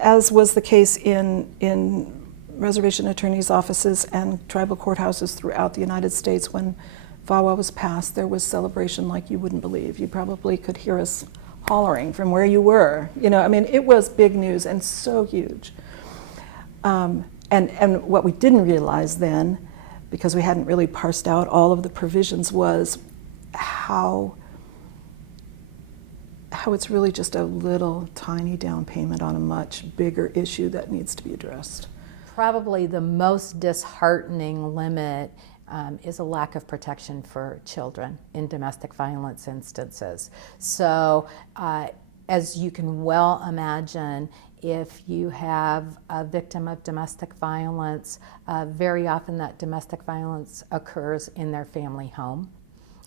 as was the case in reservation attorneys' offices and tribal courthouses throughout the United States, when VAWA was passed, there was celebration like you wouldn't believe. You probably could hear us hollering from where you were. You know, I mean, it was big news and so huge. And what we didn't realize then, because we hadn't really parsed out all of the provisions, was how it's really just a little tiny down payment on a much bigger issue that needs to be addressed. Probably the most disheartening limit is a lack of protection for children in domestic violence instances. So as you can well imagine, if you have a victim of domestic violence, very often that domestic violence occurs in their family home.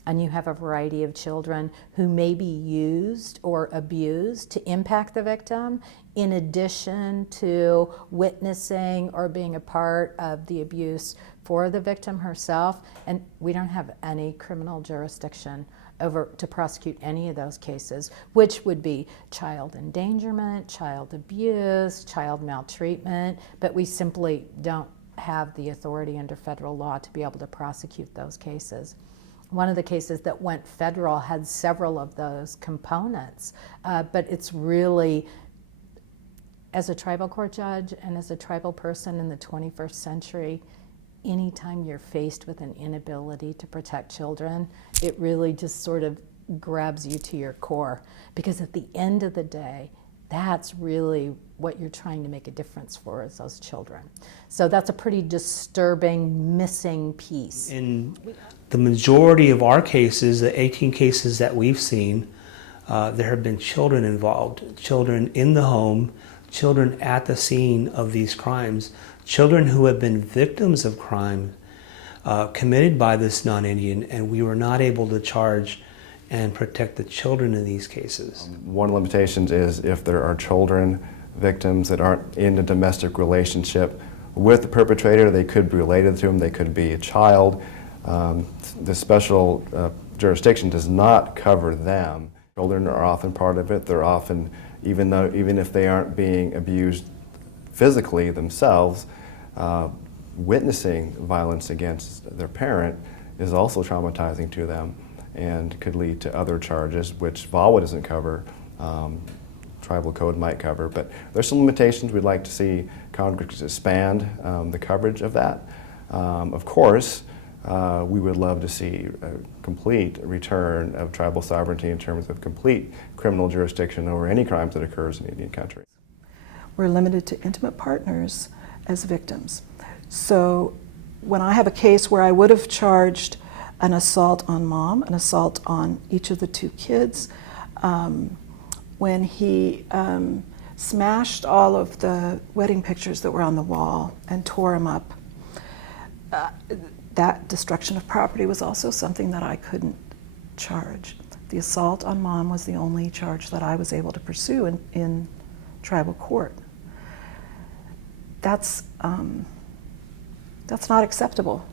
And you have a variety of children who may be used or abused to impact the victim, in addition to witnessing or being a part of the abuse for the victim herself. And we don't have any criminal jurisdiction over to prosecute any of those cases, which would be child endangerment, child abuse, child maltreatment, but we simply don't have the authority under federal law to be able to prosecute those cases. One of the cases that went federal had several of those components, but it's really, as a tribal court judge and as a tribal person in the 21st century, anytime you're faced with an inability to protect children, it really just sort of grabs you to your core. Because at the end of the day, that's really what you're trying to make a difference for, is those children. So that's a pretty disturbing missing piece. In the majority of our cases, the 18 cases that we've seen, there have been children involved, children in the home, children at the scene of these crimes, children who have been victims of crime committed by this non-Indian, and we were not able to charge and protect the children in these cases. One of the limitations is if there are children, victims that aren't in a domestic relationship with the perpetrator, they could be related to him, they could be a child. The special jurisdiction does not cover them. Children are often part of it. They're often, even if they aren't being abused physically themselves, witnessing violence against their parent is also traumatizing to them and could lead to other charges, which VAWA doesn't cover. Tribal code might cover, but there's some limitations. We'd like to see Congress expand the coverage of that. Of course, we would love to see a complete return of tribal sovereignty in terms of complete criminal jurisdiction over any crimes that occurs in Indian country. We're limited to intimate partners as victims. So when I have a case where I would have charged an assault on mom, an assault on each of the two kids, when he smashed all of the wedding pictures that were on the wall and tore them up, that destruction of property was also something that I couldn't charge. The assault on mom was the only charge that I was able to pursue in tribal court. That's not acceptable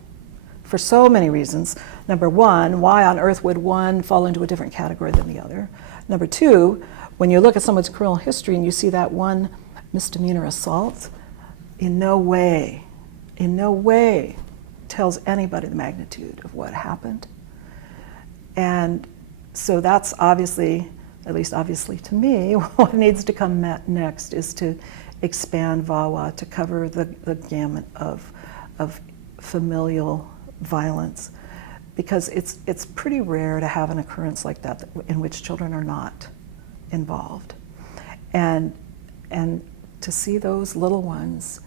for so many reasons. Number one, why on earth would one fall into a different category than the other? Number two, when you look at someone's criminal history and you see that one misdemeanor assault, in no way tells anybody the magnitude of what happened. And so that's obviously, at least obviously to me, what needs to come next is to expand VAWA to cover the gamut of familial violence, because it's pretty rare to have an occurrence like that in which children are not involved. And to see those little ones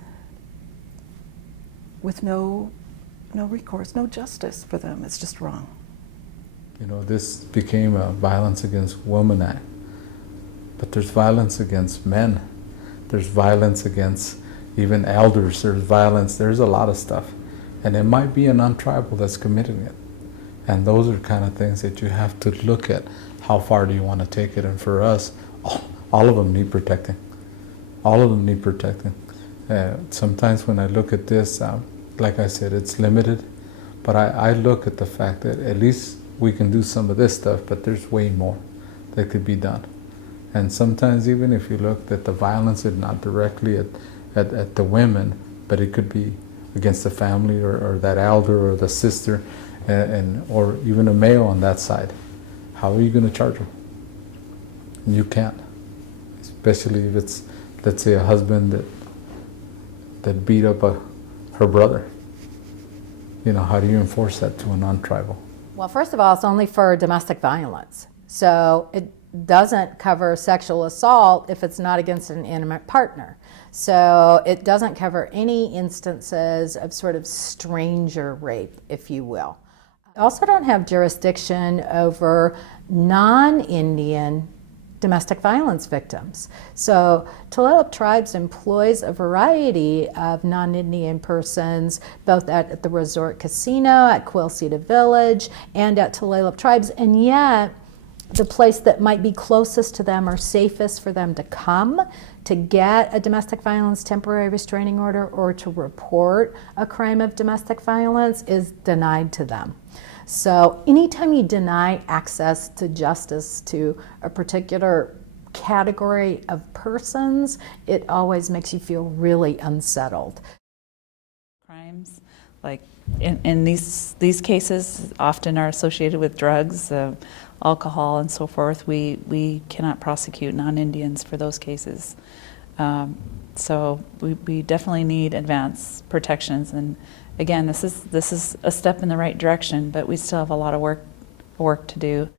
with no recourse, no justice for them, it's just wrong. You know, this became a Violence Against Women Act, but there's violence against men. There's violence against even elders. There's a lot of stuff. And it might be a non-tribal that's committing it. And those are kind of things that you have to look at. How far do you want to take it? And for us, all of them need protecting. All of them need protecting. Sometimes when I look at this, like I said, it's limited. But I look at the fact that at least we can do some of this stuff, but there's way more that could be done. And sometimes even if you look that the violence is not directly at the women, but it could be against the family or that elder or the sister, or even a male on that side. How are you going to charge them? You can't, especially if it's, let's say, a husband that beat up her brother. You know, how do you enforce that to a non-tribal? Well, first of all, it's only for domestic violence. So it doesn't cover sexual assault if it's not against an intimate partner. So it doesn't cover any instances of sort of stranger rape, if you will. I also don't have jurisdiction over non-Indian domestic violence victims. So Tulalip Tribes employs a variety of non-Indian persons, both at the resort casino, at Quilceda Village, and at Tulalip Tribes, and yet the place that might be closest to them or safest for them to come to get a domestic violence temporary restraining order or to report a crime of domestic violence is denied to them. So anytime you deny access to justice to a particular category of persons, it always makes you feel really unsettled. Crimes, like in these cases, often are associated with drugs, alcohol, and so forth. We cannot prosecute non-Indians for those cases. So we definitely need advanced protections. And again, this is a step in the right direction, but we still have a lot of work to do.